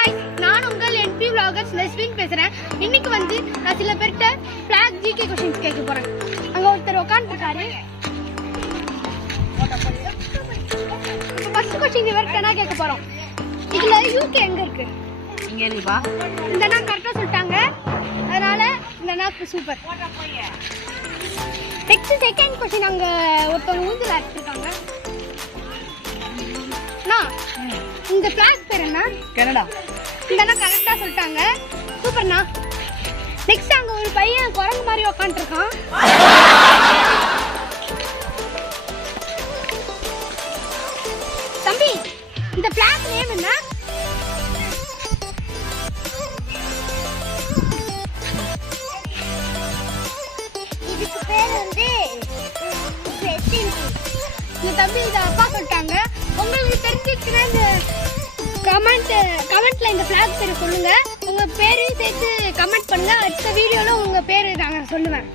guys, நான் உங்கள் NP vloggers லெஸ்வின் பேசுறேன். இன்னைக்கு வந்து நான் சில பேர்ட்ட flag GK questions கேட்க போறேன். அங்க ஒருத்தர் உட்கார்ந்திருக்காரு. ஃபர்ஸ்ட் क्वेश्चन இவர்ட்ட நான் கேட்க போறோம். இதுல UK எங்க இருக்கு? இங்க இருக்குப்பா. இந்த நான் கரெக்ட்டா சொல்லிட்டாங்க. அதனால இந்த நாக்கு சூப்பர். நெக்ஸ்ட் செகண்ட் क्वेश्चन அங்க ஒருத்தர் ஊஞ்சல் ஆடிட்டாங்க. இந்த ஃபிளாக் பேர் என்ன? கனடா. இந்த கரெக்டா சொல்லிட்டாங்க. சூப்பர்ண்ணா. நெக்ஸ்ட் அங்க ஒரு பையன் குரங்கு மாதிரி உட்காந்துருக்கான். தம்பி, இந்த ஃபிளாக் நேம் என்ன? இதுக்கு பேர் வந்து இந்த தம்பி இத அப்பா சொல்லிட்டாங்க. உங்களுக்கு தெரிஞ்சிச்சுன்னா இந்த கமெண்ட்ல இந்த ஃபிளாக் பேர் சொல்லுங்க. உங்க பேரையும் சேர்த்து கமெண்ட் பண்ணுங்க. அடுத்த வீடியோல உங்க பேரு நான் சொல்லுவேன்.